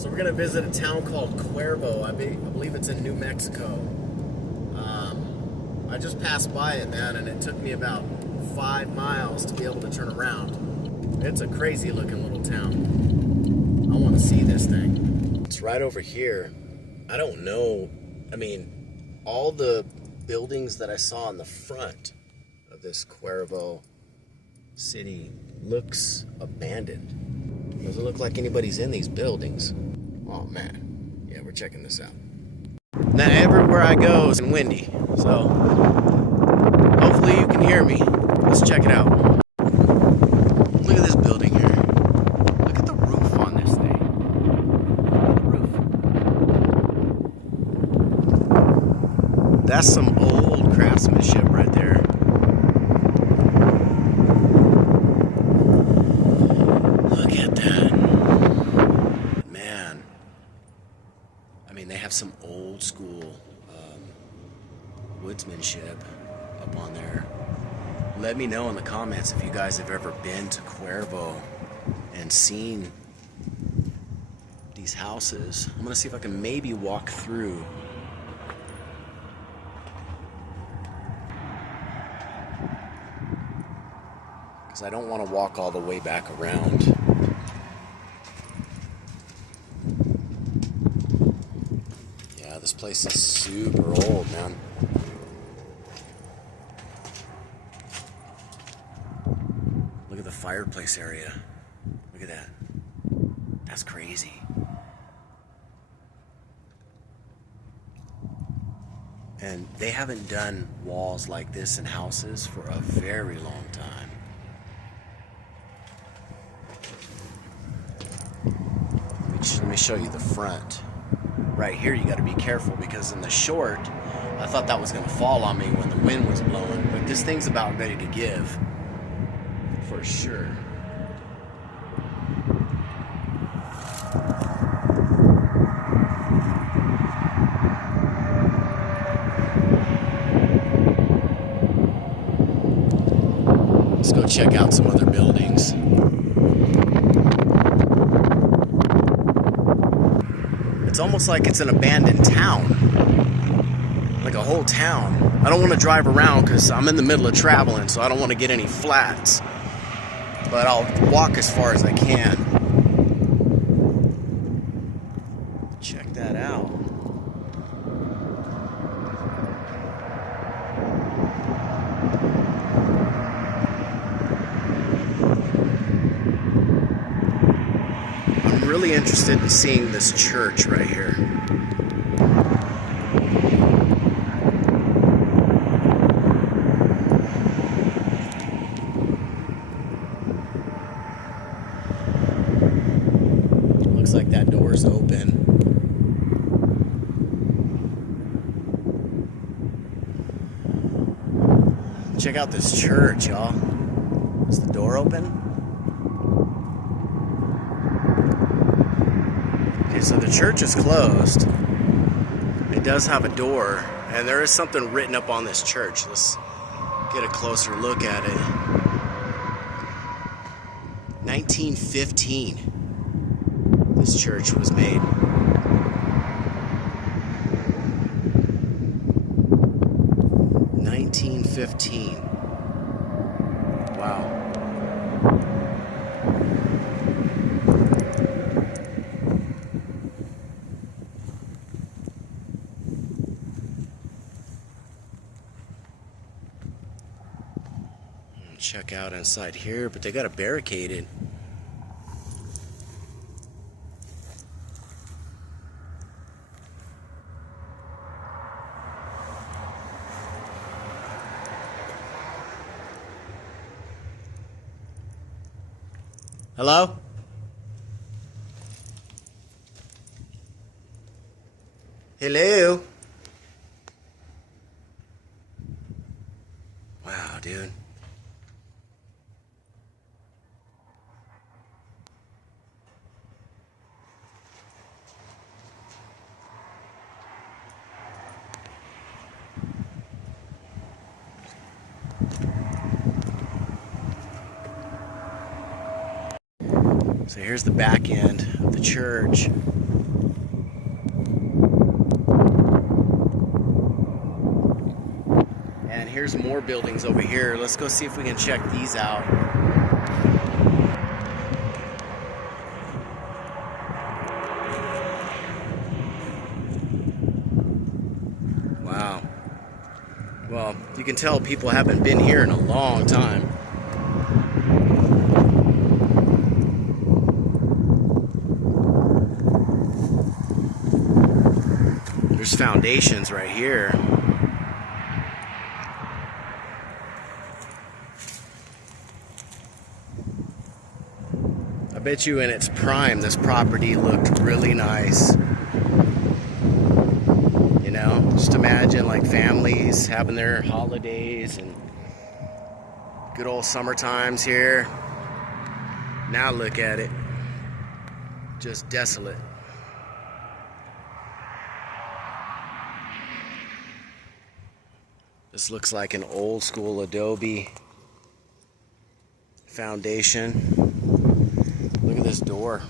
So we're gonna visit a town called Cuervo. I believe it's in New Mexico. I just passed by it, man, and it took me about 5 miles to be able to turn around. It's a crazy looking little town. I want to see this thing. It's right over here. I don't know. I mean, all the buildings that I saw in the front of this Cuervo city looks abandoned. Doesn't look like anybody's in these buildings. Oh man, yeah, we're checking this out. Now everywhere I go is windy, so hopefully you can hear me. Let's check it out. Look at this building here. Look at the roof on this thing. The roof. That's some old craftsmanship right there. Look at that. Man. I mean, they have some old school woodsmanship up on there. Let me know in the comments if you guys have ever been to Cuervo and seen these houses. I'm gonna see if I can maybe walk through. Because I don't want to walk all the way back around. Yeah, this place is super old, man. Look at the fireplace area. Look at that. That's crazy. And they haven't done walls like this in houses for a very long time. Let me show you the front. Right here you got to be careful because in the short, I thought that was going to fall on me when the wind was blowing, but this thing's about ready to give. For sure. Let's go check out some other buildings. It's almost like it's an abandoned town. Like a whole town. I don't want to drive around because I'm in the middle of traveling, so I don't want to get any flats. But I'll walk as far as I can. Check that out. I'm really interested in seeing this church right here. Looks like that door's open. Check out this church, y'all. Is the door open? Okay, so the church is closed. It does have a door, and there is something written up on this church. Let's get a closer look at it. 1915. This church was made. $1915. Wow. Check out inside here, but they got it barricaded. Hello? Hello? Wow, dude. So here's the back end of the church. here's more buildings over here. Let's go see if we can check these out. Wow. Well, you can tell people haven't been here in a long time. There's foundations right here. I bet you in its prime, this property looked really nice. You know, just imagine like families having their holidays and good old summer times here. Now look at it. Just desolate. This looks like an old school adobe foundation. Look at this door.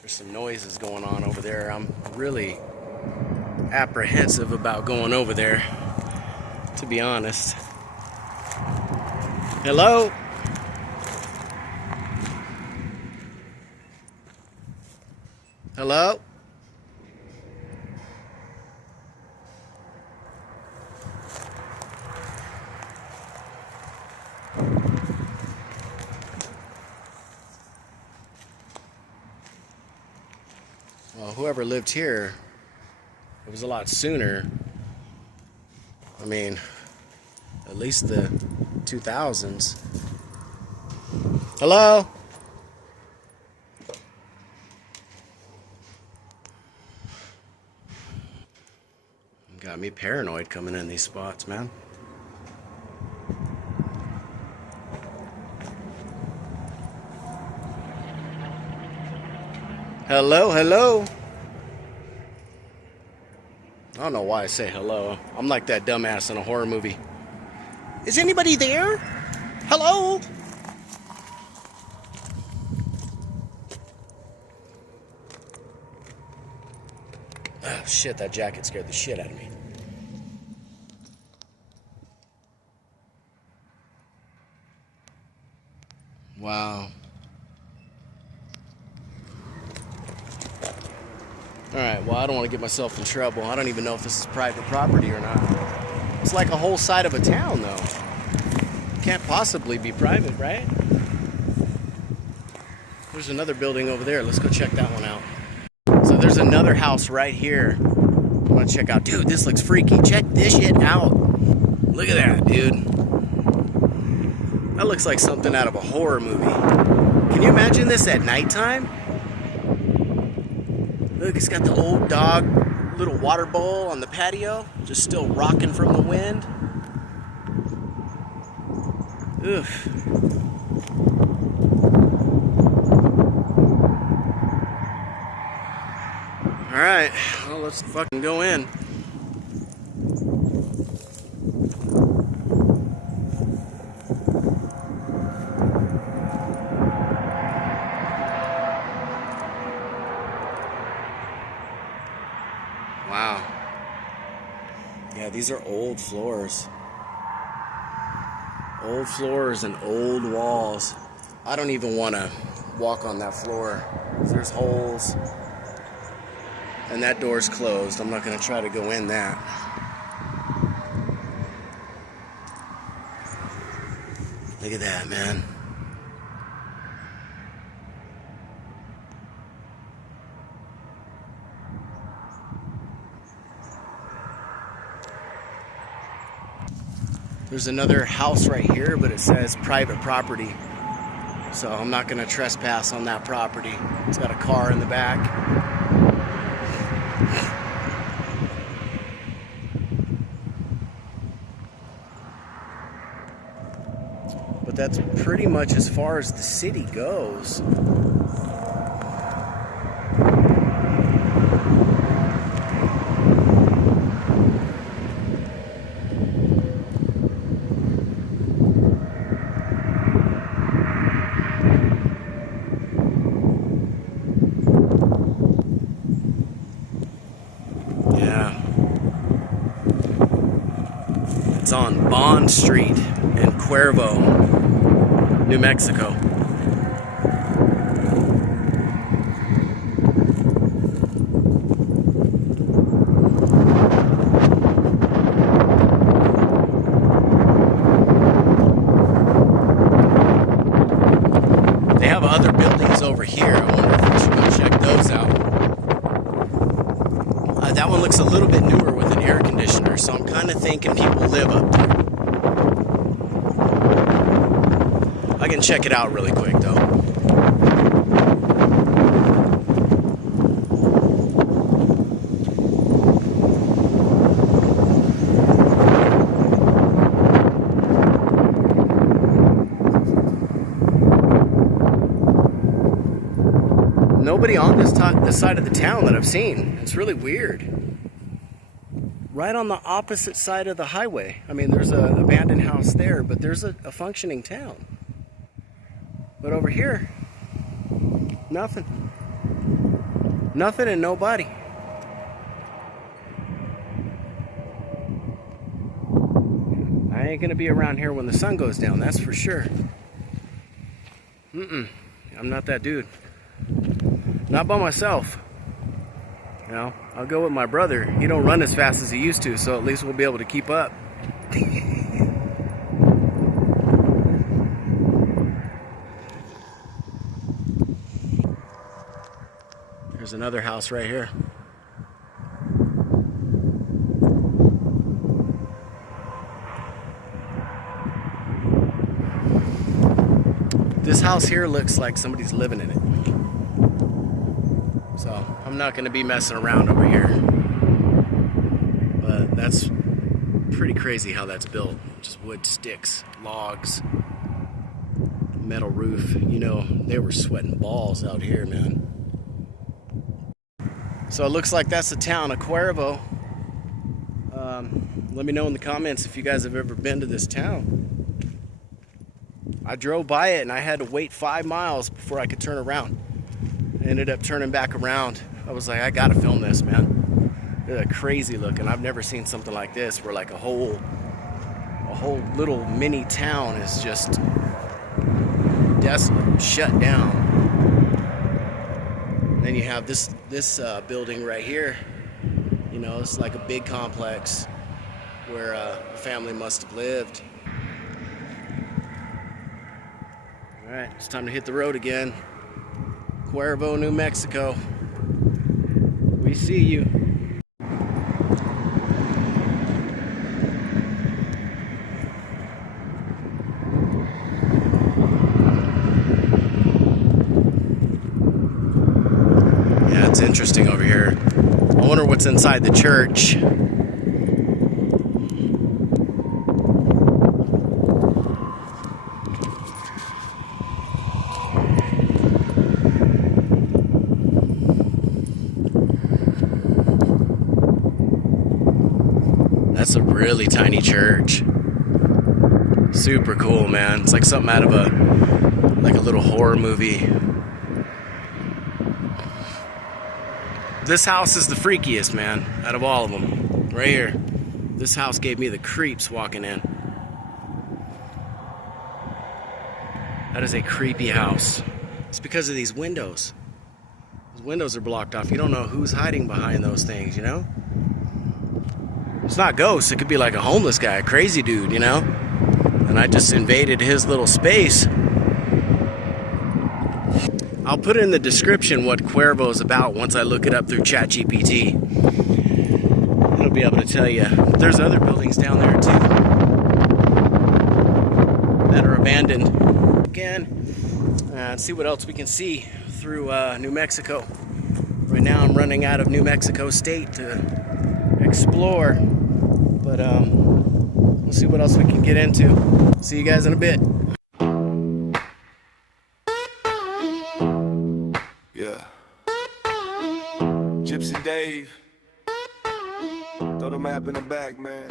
There's some noises going on over there. I'm really apprehensive about going over there, to be honest. Hello? Hello? Well, whoever lived here, it was a lot sooner. I mean, at least the 2000s. Hello? Got me paranoid coming in these spots, man. Hello, hello. I don't know why I say hello. I'm like that dumbass in a horror movie. Is anybody there? Hello? Oh, shit, that jacket scared the shit out of me. Wow. Alright, well, I don't want to get myself in trouble. I don't even know if this is private property or not. It's like a whole side of a town, though. Can't possibly be private, right? There's another building over there. Let's go check that one out. So there's another house right here. I want to check out. Dude, this looks freaky. Check this shit out. Look at that, dude. That looks like something out of a horror movie. Can you imagine this at nighttime? Look, it's got the old dog little water bowl on the patio, just still rocking from the wind. Oof. Alright, well, let's fucking go in. Wow. Yeah, these are old floors. Old floors and old walls. I don't even want to walk on that floor. There's holes. And that door's closed. I'm not going to try to go in that. Look at that, man. There's another house right here, but it says private property. So I'm not going to trespass on that property. It's got a car in the back. But that's pretty much as far as the city goes. on Bond Street in Cuervo, New Mexico. They have other buildings over here. I wonder if we should go check those out. That one looks a little bit newer with an air conditioner, so I'm kind of thinking people live up there. I can check it out really quick though. Nobody on this side of the town that I've seen. It's really weird. Right on the opposite side of the highway. I mean, there's an abandoned house there, but there's a functioning town. But over here, nothing. Nothing and nobody. I ain't gonna be around here when the sun goes down, that's for sure. I'm not that dude. Not by myself. You know, I'll go with my brother. He don't run as fast as he used to, so at least we'll be able to keep up. There's another house right here. This house here looks like somebody's living in it. So I'm not going to be messing around over here. But that's pretty crazy how that's built. Just wood, sticks, logs, metal roof. You know, they were sweating balls out here, man. So it looks like that's the town of Cuervo. Let me know in the comments if you guys have ever been to this town. I drove by it and I had to wait 5 miles before I could turn around. I ended up turning back around. I was like, I gotta film this, man. It's crazy looking. I've never seen something like this where like a whole little mini town is just desolate, shut down. And then you have this building right here. You know, it's like a big complex where a family must have lived. All right, it's time to hit the road again. Cuervo, New Mexico. We see you. Yeah, it's interesting over here. I wonder what's inside the church. That's a really tiny church. Super cool, man. It's like something out of a little horror movie. This house is the freakiest, man, out of all of them. Right here. This house gave me the creeps walking in. That is a creepy house. It's because of these windows. Those windows are blocked off. You don't know who's hiding behind those things, you know? It's not ghosts. It could be like a homeless guy, a crazy dude, you know? And I just invaded his little space. I'll put in the description what Cuervo is about once I look it up through ChatGPT. It'll be able to tell you. There's other buildings down there too that are abandoned. Again, and see what else we can see through New Mexico. Right now I'm running out of New Mexico State to explore, but we'll see what else we can get into. See you guys in a bit. Yeah. Gypsy Dave. Throw the map in the back, man.